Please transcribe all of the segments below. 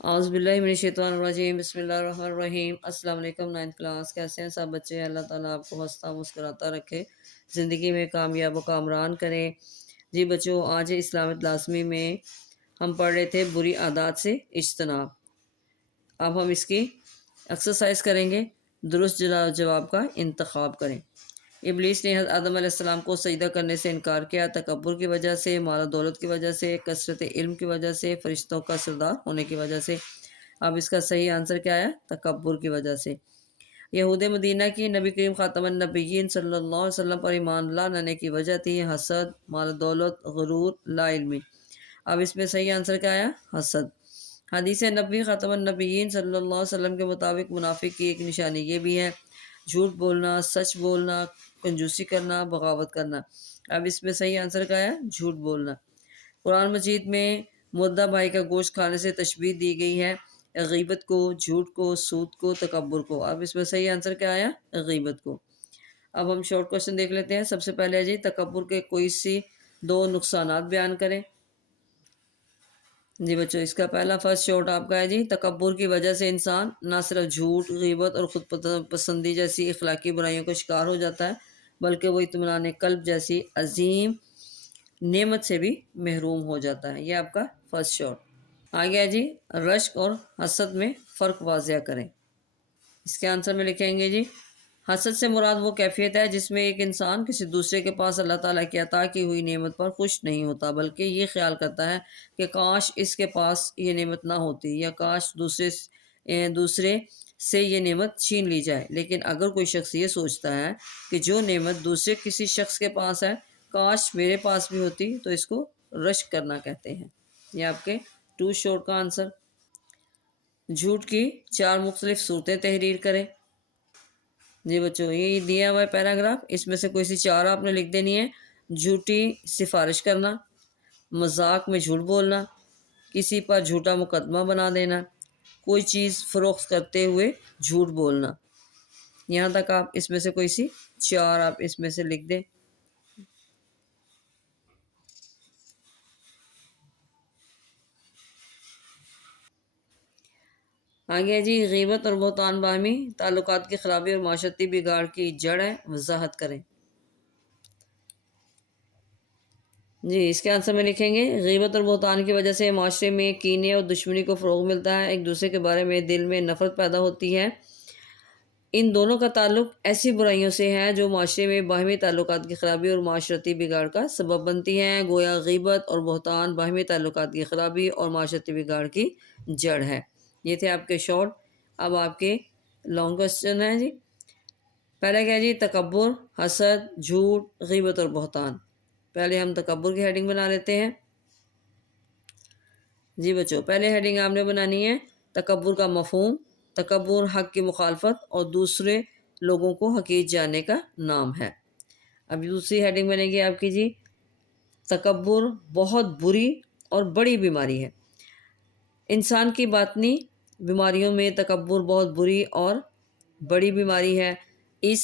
اعوذ باللہ من الشیطان الرجیم، بسم اللہ الرحمن الرحیم۔ السلام علیکم 9th کلاس، کیسے ہیں سب بچے؟ اللہ تعالیٰ آپ کو ہنستا مسکراتا رکھے، زندگی میں کامیاب و کامران کریں۔ جی بچوں، آج اسلامت لازمی میں ہم پڑھ رہے تھے بری عادات سے اجتناب۔ اب ہم اس کی ایکسرسائز کریں گے، درست جواب کا انتخاب کریں۔ ابلیس نے حضرت آدم علیہ السلام کو سجدہ کرنے سے انکار کیا، تکبر کی وجہ سے، مال و دولت کی وجہ سے، کثرت علم کی وجہ سے، فرشتوں کا سردار ہونے کی وجہ سے۔ اب اس کا صحیح آنسر کیا ہے؟ تکبر کی وجہ سے۔ یہود مدینہ کی نبی کریم خاتم النبیین صلی اللہ علیہ وسلم پر ایمان لانے کی وجہ تھی حسد، مال و دولت، غرور، لا علمی۔ اب اس میں صحیح آنسر کیا ہے؟ حسد۔ حدیث نبوی خاتم النبیین صلی اللہ علیہ وسلم کے مطابق منافق کی ایک نشانی یہ بھی ہے جھوٹ بولنا، سچ بولنا، کنجوسی کرنا، بغاوت کرنا۔ اب اس میں صحیح آنسر کیا ہے؟ جھوٹ بولنا۔ قرآن مجید میں مردہ بھائی کا گوشت کھانے سے تشبیہ دی گئی ہے غیبت کو، جھوٹ کو، سود کو، تکبر کو۔ اب اس میں صحیح آنسر کیا آیا؟ غیبت کو۔ اب ہم شارٹ کوشچن دیکھ لیتے ہیں۔ سب سے پہلے جی تکبر کے کوئی سی دو نقصانات بیان کریں۔ جی بچوں، اس کا پہلا فرسٹ شارٹ آپ کا ہے جی، تکبر کی وجہ سے انسان نہ صرف جھوٹ، غیبت اور خود پسندی جیسی اخلاقی برائیوں کا شکار ہو جاتا ہے، بلکہ وہ اطمینان قلب جیسی عظیم نعمت سے بھی محروم ہو جاتا ہے۔ یہ آپ کا فرسٹ شارٹ۔ آگے جی، رشک اور حسد میں فرق واضح کریں۔ اس کے آنسر میں لکھیں گے جی، حسد سے مراد وہ کیفیت ہے جس میں ایک انسان کسی دوسرے کے پاس اللہ تعالیٰ کی عطا کی ہوئی نعمت پر خوش نہیں ہوتا، بلکہ یہ خیال کرتا ہے کہ کاش اس کے پاس یہ نعمت نہ ہوتی، یا کاش دوسرے سے یہ نعمت چھین لی جائے۔ لیکن اگر کوئی شخص یہ سوچتا ہے کہ جو نعمت دوسرے کسی شخص کے پاس ہے کاش میرے پاس بھی ہوتی، تو اس کو رشک کرنا کہتے ہیں۔ یہ آپ کے 2 شارٹ کا آنسر۔ جھوٹ کی 4 مختلف صورتیں تحریر کریں۔ جی بچوں، یہ دیا ہوا ہے پیراگراف، اس میں سے کوئی سی 4 آپ نے لکھ دینی ہے۔ جھوٹی سفارش کرنا، مذاق میں جھوٹ بولنا، کسی پر جھوٹا مقدمہ بنا دینا، کوئی چیز فروخت کرتے ہوئے جھوٹ بولنا۔ یہاں تک آپ اس میں سے کوئی سی 4 آپ اس میں سے لکھ دیں۔ آگے جی، غیبت اور بہتان باہمی تعلقات کی خرابی اور معاشرتی بگاڑ کی جڑ ہے، وضاحت کریں۔ جی، اس کے آنسر میں لکھیں گے، غیبت اور بہتان کی وجہ سے معاشرے میں کینے اور دشمنی کو فروغ ملتا ہے، ایک دوسرے کے بارے میں دل میں نفرت پیدا ہوتی ہے۔ ان دونوں کا تعلق ایسی برائیوں سے ہے جو معاشرے میں باہمی تعلقات کی خرابی اور معاشرتی بگاڑ کا سبب بنتی ہیں۔ گویا غیبت اور بہتان باہمی تعلقات کی خرابی اور معاشرتی بگاڑ کی جڑ ہے۔ یہ تھے آپ کے شارٹ۔ اب آپ کے لانگ کوسچن ہیں جی۔ پہلے کیا جی، تکبر، حسد، جھوٹ، غیبت اور بہتان۔ پہلے ہم تکبر کی ہیڈنگ بنا لیتے ہیں۔ جی بچوں، پہلے ہیڈنگ آپ نے بنانی ہے تکبر کا مفہوم۔ تکبر حق کی مخالفت اور دوسرے لوگوں کو حقیر جاننے کا نام ہے۔ اب دوسری ہیڈنگ بنے گی آپ کی جی، تکبر بہت بری اور بڑی بیماری ہے۔ انسان کی باطنی بیماریوں میں تکبر بہت بری اور بڑی بیماری ہے۔ اس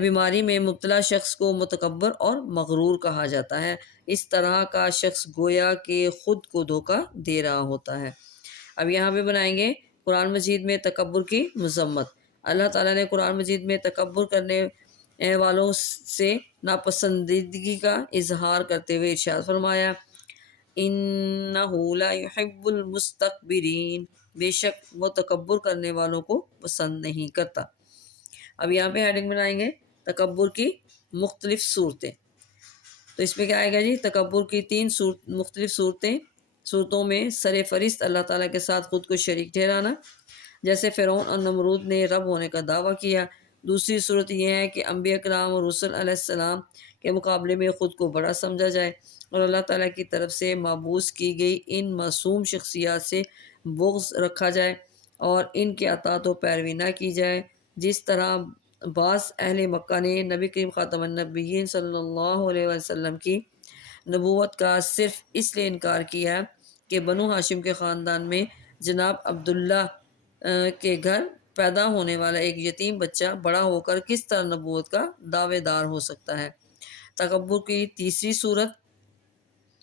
بیماری میں مبتلا شخص کو متکبر اور مغرور کہا جاتا ہے۔ اس طرح کا شخص گویا کہ خود کو دھوکہ دے رہا ہوتا ہے۔ اب یہاں پہ بنائیں گے قرآن مجید میں تکبر کی مذمت۔ اللہ تعالیٰ نے قرآن مجید میں تکبر کرنے والوں سے ناپسندیدگی کا اظہار کرتے ہوئے ارشاد فرمایا، اِنَّهُ لَا يُحِبُّ الْمُسْتَكْبِرِينَ، بے شک وہ تکبر کرنے والوں کو پسند نہیں کرتا۔ اب یہاں پہ ہیڈنگ بنائیں گے تکبر کی مختلف صورتیں۔ تو اس میں کیا آئے گا جی، تکبر کی 3 مختلف صورتوں میں سر فہرست اللہ تعالیٰ کے ساتھ خود کو شریک ٹھہرانا، جیسے فرعون اور نمرود نے رب ہونے کا دعویٰ کیا۔ دوسری صورت یہ ہے کہ انبیاء کرام اور رسل علیہ السلام کے مقابلے میں خود کو بڑا سمجھا جائے اور اللہ تعالیٰ کی طرف سے مابعوث کی گئی ان معصوم شخصیات سے بغض رکھا جائے اور ان کے اطاعت و پیروی نہ کی جائے، جس طرح بعض اہل مکہ نے نبی کریم خاتم النبیین صلی اللہ علیہ وسلم کی نبوت کا صرف اس لیے انکار کیا کہ بنو ہاشم کے خاندان میں جناب عبداللہ کے گھر پیدا ہونے والا ایک یتیم بچہ بڑا ہو کر کس طرح نبوت کا دعوے دار ہو سکتا ہے۔ تکبر کی تیسری صورت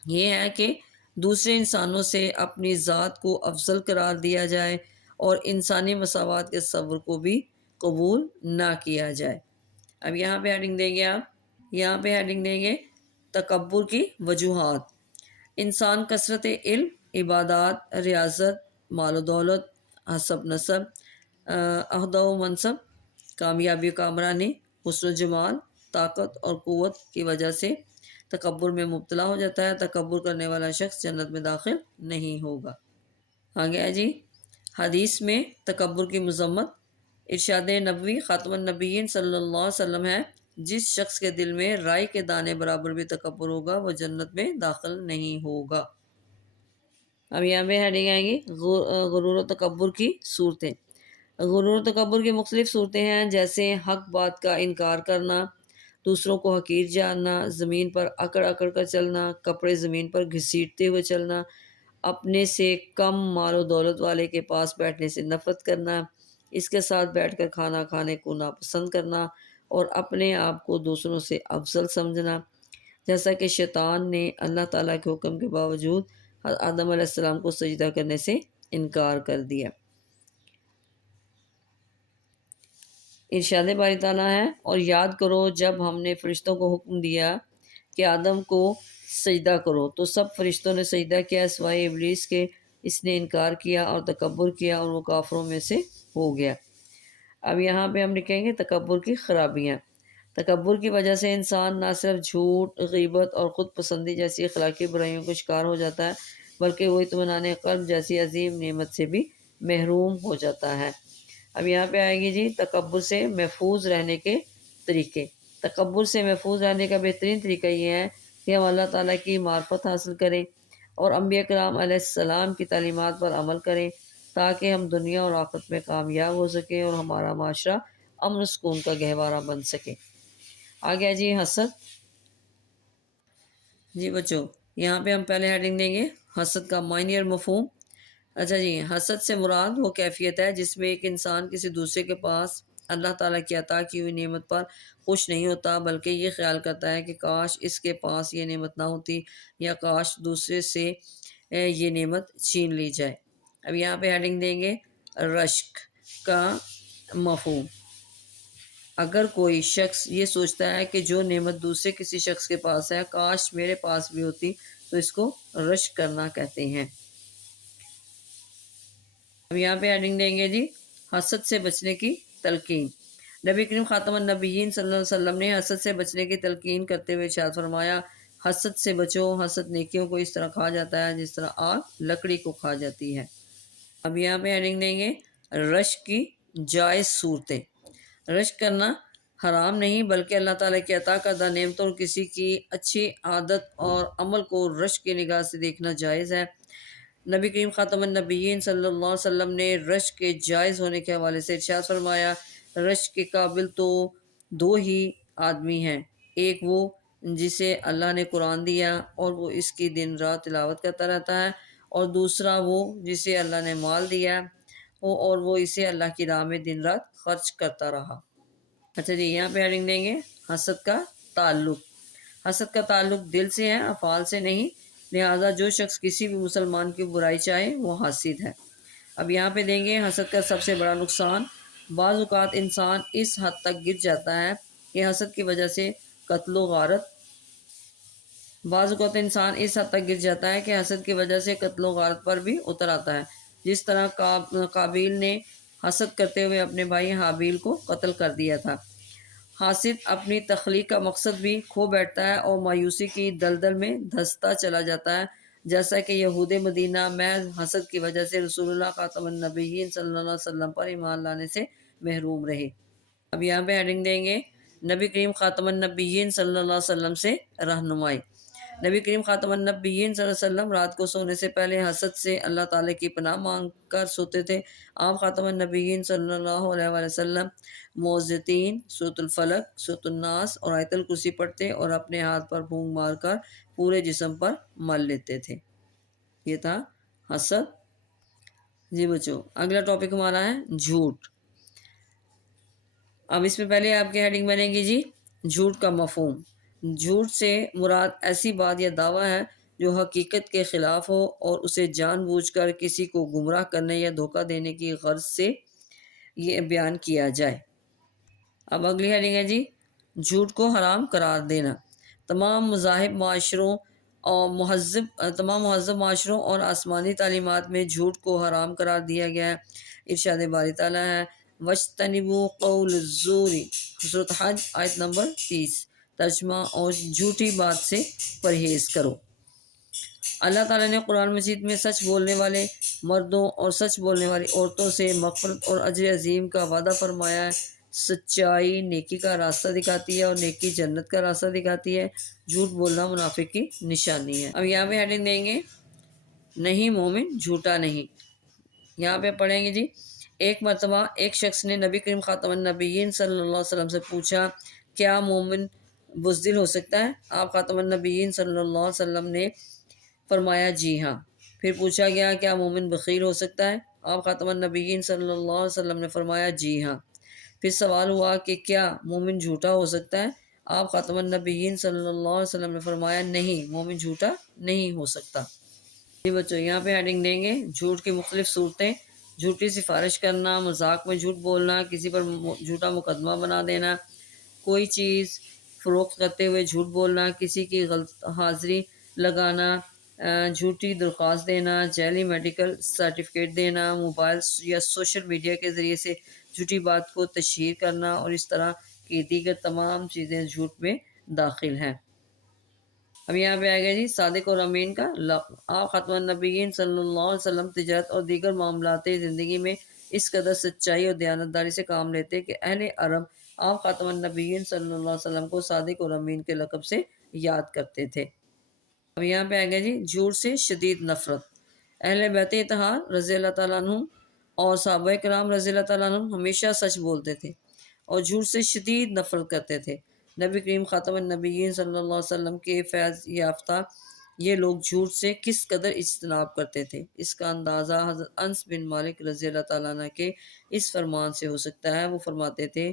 یہ ہے کہ دوسرے انسانوں سے اپنی ذات کو افضل قرار دیا جائے اور انسانی مساوات کے تصور کو بھی قبول نہ کیا جائے۔ اب یہاں پہ ہیڈنگ دیں گے آپ، یہاں پہ ہیڈنگ دیں گے تکبر کی وجوہات۔ انسان کثرت علم، عبادات، ریاضت، مال و دولت، حسب نسب، عہدہ و منصب، کامیابی و کامرانی، حسن و جمال، طاقت اور قوت کی وجہ سے تکبر میں مبتلا ہو جاتا ہے۔ تکبر کرنے والا شخص جنت میں داخل نہیں ہوگا۔ آگے ہے جی حدیث میں تکبر کی مذمت۔ ارشاد نبوی خاتم النبیین صلی اللہ علیہ وسلم ہے، جس شخص کے دل میں رائی کے دانے برابر بھی تکبر ہوگا وہ جنت میں داخل نہیں ہوگا۔ اب یہاں پہ ہیڈنگ آئیں گی غرور و تکبر کی صورتیں۔ غرور و تکبر کی مختلف صورتیں ہیں، جیسے حق بات کا انکار کرنا، دوسروں کو حقیر جاننا، زمین پر اکڑ اکڑ کر چلنا، کپڑے زمین پر گھسیٹتے ہوئے چلنا، اپنے سے کم مال و دولت والے کے پاس بیٹھنے سے نفرت کرنا، اس کے ساتھ بیٹھ کر کھانا کھانے کو ناپسند کرنا، اور اپنے آپ کو دوسروں سے افضل سمجھنا، جیسا کہ شیطان نے اللہ تعالیٰ کے حکم کے باوجود آدم علیہ السلام کو سجدہ کرنے سے انکار کر دیا۔ ارشاد باری تعالیٰ ہے، اور یاد کرو جب ہم نے فرشتوں کو حکم دیا کہ آدم کو سجدہ کرو تو سب فرشتوں نے سجدہ کیا سوائے ابلیس کے، اس نے انکار کیا اور تکبر کیا اور وہ کافروں میں سے ہو گیا۔ اب یہاں پہ ہم لکھیں گے تکبر کی خرابیاں۔ تکبر کی وجہ سے انسان نہ صرف جھوٹ، غیبت اور خود پسندی جیسی اخلاقی برائیوں کا شکار ہو جاتا ہے بلکہ وہ اطمینان قلب جیسی عظیم نعمت سے بھی محروم ہو جاتا ہے۔ اب یہاں پہ آئے گی جی تکبر سے محفوظ رہنے کے طریقے۔ تکبر سے محفوظ رہنے کا بہترین طریقہ یہ ہے کہ ہم اللہ تعالیٰ کی معرفت حاصل کریں اور انبیاء کرام علیہ السلام کی تعلیمات پر عمل کریں تاکہ ہم دنیا اور آخرت میں کامیاب ہو سکیں اور ہمارا معاشرہ امن و سکون کا گہوارہ بن سکے۔ آگے جی حسد۔ جی بچوں یہاں پہ ہم پہلے ہیڈنگ دیں گے حسد کا معنی اور مفہوم۔ اچھا جی حسد سے مراد وہ کیفیت ہے جس میں ایک انسان کسی دوسرے کے پاس اللہ تعالیٰ کی عطا کی ہوئی نعمت پر خوش نہیں ہوتا بلکہ یہ خیال کرتا ہے کہ کاش اس کے پاس یہ نعمت نہ ہوتی یا کاش دوسرے سے یہ نعمت چھین لی جائے۔ اب یہاں پہ ہیڈنگ دیں گے رشک کا مفہوم۔ اگر کوئی شخص یہ سوچتا ہے کہ جو نعمت دوسرے کسی شخص کے پاس ہے کاش میرے پاس بھی ہوتی تو اس کو رشک کرنا کہتے ہیں۔ اب یہاں پہ ہیڈنگ دیں گے جی حسد سے بچنے کی تلقین۔ نبی کریم خاتم النبیین صلی اللہ علیہ وسلم نے حسد سے بچنے کی تلقین کرتے ہوئے ارشاد فرمایا، حسد سے بچو، حسد نیکیوں کو اس طرح کھا جاتا ہے جس طرح آگ لکڑی کو کھا جاتی ہے۔ اب یہاں پہ ہیڈنگ دیں گے رشک کی جائز صورتیں۔ رشک کرنا حرام نہیں بلکہ اللہ تعالیٰ کی عطا کردہ نعمتوں اور کسی کی اچھی عادت اور عمل کو رشک کی نگاہ سے دیکھنا جائز ہے۔ نبی کریم خاتم النبیین صلی اللہ علیہ وسلم نے رشک کے جائز ہونے کے حوالے سے ارشاد فرمایا، رشک کے قابل تو دو ہی آدمی ہیں، ایک وہ جسے اللہ نے قرآن دیا اور وہ اس کی دن رات تلاوت کرتا رہتا ہے، اور دوسرا وہ جسے اللہ نے مال دیا اور وہ اسے اللہ کی راہ میں دن رات خرچ کرتا رہا۔ اچھا جی یہاں پہ ہیڈنگ دیں گے حسد کا تعلق۔ حسد کا تعلق دل سے ہے، افعال سے نہیں، لہٰذا جو شخص کسی بھی مسلمان کی برائی چاہے وہ حاسد ہے۔ اب یہاں پہ دیں گے حسد کا سب سے بڑا نقصان۔ بعض اوقات انسان اس حد تک گر جاتا ہے کہ حسد کی وجہ سے قتل و غارت پر بھی اتر آتا ہے، جس طرح قابیل نے حسد کرتے ہوئے اپنے بھائی حابیل کو قتل کر دیا تھا۔ حاسد اپنی تخلیق کا مقصد بھی کھو بیٹھتا ہے اور مایوسی کی دلدل میں دھنستا چلا جاتا ہے، جیسا کہ یہود مدینہ محض حسد کی وجہ سے رسول اللہ خاتم النبیین صلی اللہ علیہ وسلم پر ایمان لانے سے محروم رہے۔ اب یہاں پہ ہیڈنگ دیں گے نبی کریم خاتم النبیین صلی اللہ علیہ وسلم سے رہنمائی۔ نبی کریم خاتم النبیین صلی اللہ علیہ وسلم رات کو سونے سے پہلے حسد سے اللہ تعالیٰ کی پناہ مانگ کر سوتے تھے۔ آپ خاتم النبیین صلی اللہ علیہ وسلم معوذتین، سورۃ الفلق، سورۃ الناس اور آیت الکرسی پڑھتے اور اپنے ہاتھ پر پھونک مار کر پورے جسم پر مل لیتے تھے۔ یہ تھا حسد۔ جی بچوں اگلا ٹاپک ہمارا ہے جھوٹ۔ اب اس میں پہلے آپ کی ہیڈنگ بنے گی جی جھوٹ کا مفہوم۔ جھوٹ سے مراد ایسی بات یا دعویٰ ہے جو حقیقت کے خلاف ہو اور اسے جان بوجھ کر کسی کو گمراہ کرنے یا دھوکہ دینے کی غرض سے یہ بیان کیا جائے۔ اب اگلی ہیڈنگ ہے جی جھوٹ کو حرام قرار دینا۔ تمام مہذب معاشروں اور آسمانی تعلیمات میں جھوٹ کو حرام قرار دیا گیا ہے۔ ارشاد باری تعالیٰ ہے وَاجْتَنِبُوا قَوْلَ الزُّورِ، سورۃ حج آیت نمبر 30۔ ترجمہ اور جھوٹی بات سے پرہیز کرو۔ اللہ تعالیٰ نے قرآن مجید میں سچ بولنے والے مردوں اور سچ بولنے والی عورتوں سے مغفرت اور اجر عظیم کا وعدہ فرمایا ہے۔ سچائی نیکی کا راستہ دکھاتی ہے اور نیکی جنت کا راستہ دکھاتی ہے۔ جھوٹ بولنا منافق کی نشانی ہے۔ اب یہاں پہ ہیڈنگ دیں گے نہیں مومن جھوٹا نہیں۔ یہاں پہ پڑھیں گے جی ایک مرتبہ ایک شخص نے نبی کریم خاتم النبیین صلی اللہ علیہ وسلم سے پوچھا کیا مومن بزدل ہو سکتا ہے؟ آپ خاتم النبیین صلی اللہ علیہ وسلم نے فرمایا جی ہاں۔ پھر پوچھا گیا کیا مومن بخیل ہو سکتا ہے؟ آپ خاتم النبیین صلی اللہ علیہ وسلم نے فرمایا جی ہاں۔ پھر سوال ہوا کہ کیا مومن جھوٹا ہو سکتا ہے؟ آپ خاتم النبیین صلی اللہ علیہ وسلم نے فرمایا نہیں، مومن جھوٹا نہیں ہو سکتا۔ جی بچوں یہاں پہ ہیڈنگ دیں گے جھوٹ کی مختلف صورتیں۔ جھوٹی سفارش کرنا، مذاق میں جھوٹ بولنا، کسی پر جھوٹا مقدمہ بنا دینا، کوئی چیز فروخت کرتے ہوئے جھوٹ بولنا، کسی کی غلط حاضری لگانا، جھوٹی درخواست دینا، جعلی میڈیکل سرٹیفکیٹ دینا، موبائل یا سوشل میڈیا کے ذریعے سے جھوٹی بات کو تشہیر کرنا اور اس طرح کی دیگر تمام چیزیں جھوٹ میں داخل ہیں۔ اب یہاں پہ آئے گا جی صادق اور امین کا لقب۔ آپ خاتم النبیین صلی اللہ علیہ وسلم تجارت اور دیگر معاملات زندگی میں اس قدر سچائی اور دیانتداری سے کام لیتے کہ اہل عرب آپ خاتم النبیین صلی اللہ علیہ وسلم کو صادق اور امین کے لقب سے یاد کرتے تھے۔ اب یہاں پہ آئے گا جی جھوٹ سے شدید نفرت۔ اہل بیت اطہار رضی اللہ تعالیٰ عنہم اور صحابہ کرام رضی اللہ تعالیٰ عنہم ہمیشہ سچ بولتے تھے اور جھوٹ سے شدید نفرت کرتے تھے۔ نبی کریم خاتم النبیین صلی اللہ علیہ وسلم کے فیض یافتہ یہ لوگ جھوٹ سے کس قدر اجتناب کرتے تھے، اس کا اندازہ حضرت انس بن مالک رضی اللہ تعالیٰ عنہ کے اس فرمان سے ہو سکتا ہے۔ وہ فرماتے تھے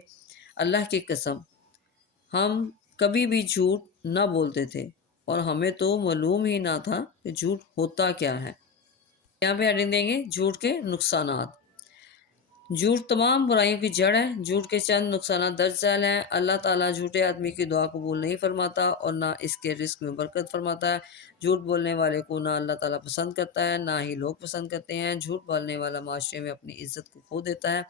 اللہ کی قسم ہم کبھی بھی جھوٹ نہ بولتے تھے اور ہمیں تو معلوم ہی نہ تھا کہ جھوٹ ہوتا کیا ہے۔ یہاں پہ ہیڈنگ دیں گے جھوٹ کے نقصانات۔ جھوٹ تمام برائیوں کی جڑ ہے۔ جھوٹ کے چند نقصانات درج ذیل ہیں۔ اللہ تعالیٰ جھوٹے آدمی کی دعا قبول نہیں فرماتا اور نہ اس کے رزق میں برکت فرماتا ہے۔ جھوٹ بولنے والے کو نہ اللہ تعالیٰ پسند کرتا ہے نہ ہی لوگ پسند کرتے ہیں۔ جھوٹ بولنے والا معاشرے میں اپنی عزت کو کھو دیتا ہے۔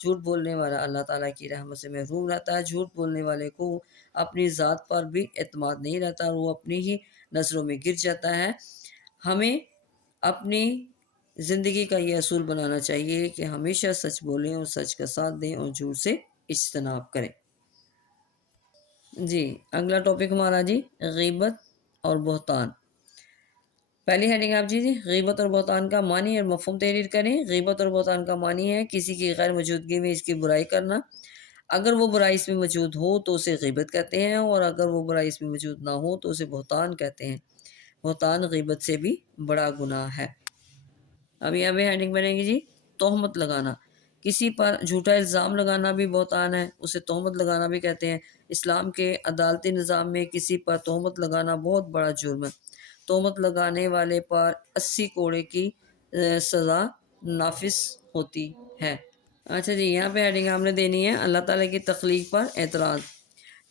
جھوٹ بولنے والا اللہ تعالیٰ کی رحمت سے محروم رہتا ہے۔ جھوٹ بولنے والے کو اپنی ذات پر بھی اعتماد نہیں رہتا اور وہ اپنی ہی نظروں میں گر جاتا ہے۔ ہمیں اپنی زندگی کا یہ اصول بنانا چاہیے کہ ہمیشہ سچ بولیں اور سچ کا ساتھ دیں اور جھوٹ سے اجتناب کریں۔ جی اگلا ٹاپک ہمارا جی غیبت اور بہتان۔ پہلی ہیڈنگ آپ جی غیبت اور بہتان کا معنی اور مفہوم تحریر کریں۔ غیبت اور بہتان کا معنی ہے کسی کی غیر موجودگی میں اس کی برائی کرنا۔ اگر وہ برائی اس میں موجود ہو تو اسے غیبت کہتے ہیں اور اگر وہ برائی اس میں موجود نہ ہو تو اسے بہتان کہتے ہیں۔ بہتان غیبت سے بھی بڑا گناہ ہے۔ اب یہاں پہ ہیڈنگ بنے گی جی تہمت لگانا۔ کسی پر جھوٹا الزام لگانا بھی بہتان ہے، اسے تہمت لگانا بھی کہتے ہیں۔ اسلام کے عدالتی نظام میں کسی پر تہمت لگانا بہت بڑا جرم ہے۔ تہمت لگانے والے پر 80 کوڑے کی سزا نافذ ہوتی ہے۔ اچھا جی یہاں پہ ہیڈنگ ہم نے دینی ہے اللہ تعالیٰ کی تخلیق پر اعتراض۔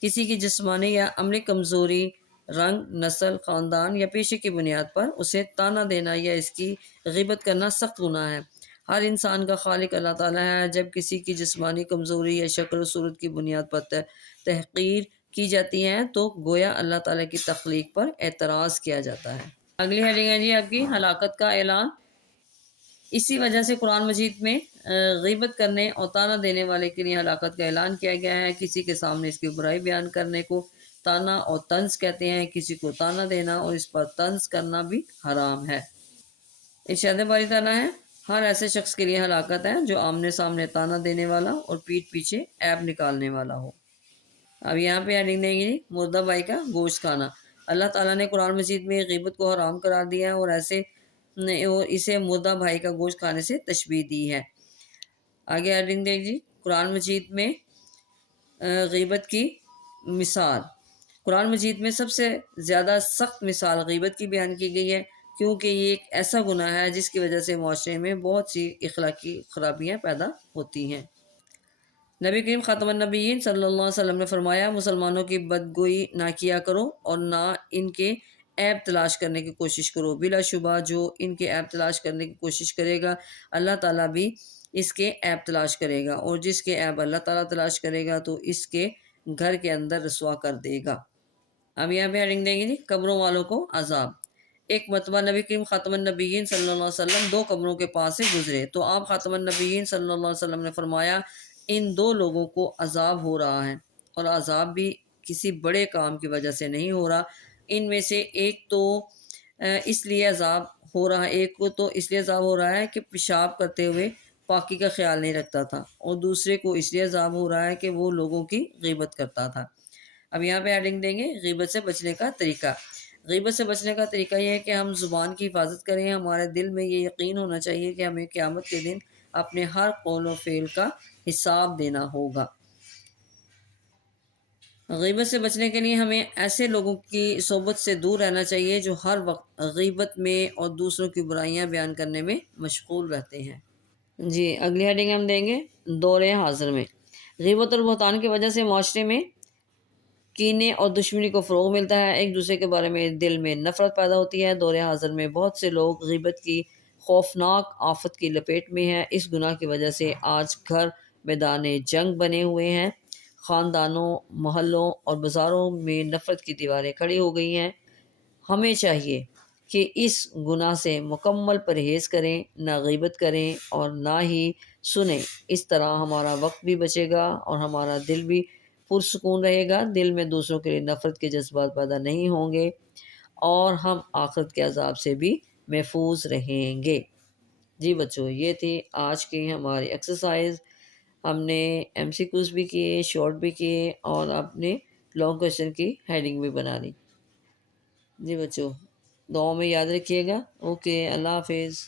کسی کی جسمانی یا عملی کمزوری، رنگ، نسل، خاندان یا پیشے کی بنیاد پر اسے طعنہ دینا یا اس کی غیبت کرنا سخت گناہ ہے۔ ہر انسان کا خالق اللہ تعالیٰ ہے۔ جب کسی کی جسمانی کمزوری یا شکل و صورت کی بنیاد پر تحقیر کی جاتی ہے تو گویا اللہ تعالیٰ کی تخلیق پر اعتراض کیا جاتا ہے۔ اگلی ہیڈنگ ہے جی آپ کی ہلاکت کا اعلان۔ اسی وجہ سے قرآن مجید میں غیبت کرنے اور طعنہ دینے والے کے لیے ہلاکت کا اعلان کیا گیا ہے۔ کسی کے سامنے اس کی برائی بیان کرنے کو طعنہ اور طنز کہتے ہیں۔ کسی کو طعنہ دینا اور اس پر طنز کرنا بھی حرام ہے۔ ارشاد باری تعالیٰ ہے ہر ایسے شخص کے لیے ہلاکت ہے جو آمنے سامنے طعنہ دینے والا اور پیٹھ پیچھے عیب نکالنے والا ہو۔ اب یہاں پہ ہیڈنگ دیں گے مردہ بھائی کا گوشت کھانا۔ اللہ تعالیٰ نے قرآن مجید میں غیبت کو حرام قرار دیا ہے اور اسے مردہ بھائی کا گوشت کھانے سے تشبیہ دی ہے۔ آگے ہیڈنگ دیں جی قرآن مجید میں غیبت کی مثال۔ قرآن مجید میں سب سے زیادہ سخت مثال غیبت کی بیان کی گئی ہے، کیونکہ یہ ایک ایسا گناہ ہے جس کی وجہ سے معاشرے میں بہت سی اخلاقی خرابیاں پیدا ہوتی ہیں۔ نبی کریم خاتم النبیین صلی اللہ علیہ وسلم نے فرمایا، مسلمانوں کی بدگوئی نہ کیا کرو اور نہ ان کے عیب تلاش کرنے کی کوشش کرو، بلا شبہ جو ان کے عیب تلاش کرنے کی کوشش کرے گا اللہ تعالیٰ بھی اس کے عیب تلاش کرے گا، اور جس کے عیب اللہ تعالیٰ تلاش کرے گا تو اس کے گھر کے اندر رسوا کر دے گا۔ اب یہاں پہ ہیڈنگ دیں گے جی، قبروں والوں کو عذاب۔ ایک مرتبہ نبی کریم خاتم النبیین صلی اللہ علیہ وسلم دو قبروں کے پاس سے گزرے تو آپ خاتم النبیین صلی اللہ علیہ وسلم نے فرمایا، ان دو لوگوں کو عذاب ہو رہا ہے، اور عذاب بھی کسی بڑے کام کی وجہ سے نہیں ہو رہا۔ ان میں سے ایک تو اس لیے عذاب ہو رہا ہے، ایک کو تو اس لیے عذاب ہو رہا ہے کہ پیشاب کرتے ہوئے پاکی کا خیال نہیں رکھتا تھا، اور دوسرے کو اس لیے عذاب ہو رہا ہے کہ وہ لوگوں کی غیبت کرتا تھا۔ اب یہاں پہ ایڈنگ دیں گے غیبت سے بچنے کا طریقہ۔ غیبت سے بچنے کا طریقہ یہ ہے کہ ہم زبان کی حفاظت کریں، ہمارے دل میں یہ یقین ہونا چاہیے کہ ہمیں قیامت کے دن اپنے ہر قول و فعل کا حساب دینا ہوگا۔ غیبت سے بچنے کے لیے ہمیں ایسے لوگوں کی صحبت سے دور رہنا چاہیے جو ہر وقت غیبت میں اور دوسروں کی برائیاں بیان کرنے میں مشغول رہتے ہیں۔ جی اگلی ہیڈنگ ہم دیں گے دور حاضر میں۔ غیبت اور بہتان کی وجہ سے معاشرے میں کینے اور دشمنی کو فروغ ملتا ہے، ایک دوسرے کے بارے میں دل میں نفرت پیدا ہوتی ہے۔ دور حاضر میں بہت سے لوگ غیبت کی خوفناک آفت کی لپیٹ میں ہیں۔ اس گناہ کی وجہ سے آج گھر میدان جنگ بنے ہوئے ہیں، خاندانوں، محلوں اور بازاروں میں نفرت کی دیواریں کھڑی ہو گئی ہیں۔ ہمیں چاہیے کہ اس گناہ سے مکمل پرہیز کریں، نہ غیبت کریں اور نہ ہی سنیں۔ اس طرح ہمارا وقت بھی بچے گا اور ہمارا دل بھی پرسکون رہے گا، دل میں دوسروں کے لیے نفرت کے جذبات پیدا نہیں ہوں گے، اور ہم آخرت کے عذاب سے بھی محفوظ رہیں گے۔ جی بچوں، یہ تھی آج کی ہماری ایکسرسائز۔ ہم نے ایم سی کیوز بھی کیے، شارٹ بھی کیے، اور اپنے لانگ کویشچن کی ہیڈنگ بھی بنا لی۔ جی بچوں، دعاؤں میں یاد رکھیے گا۔ اوکے، اللہ حافظ۔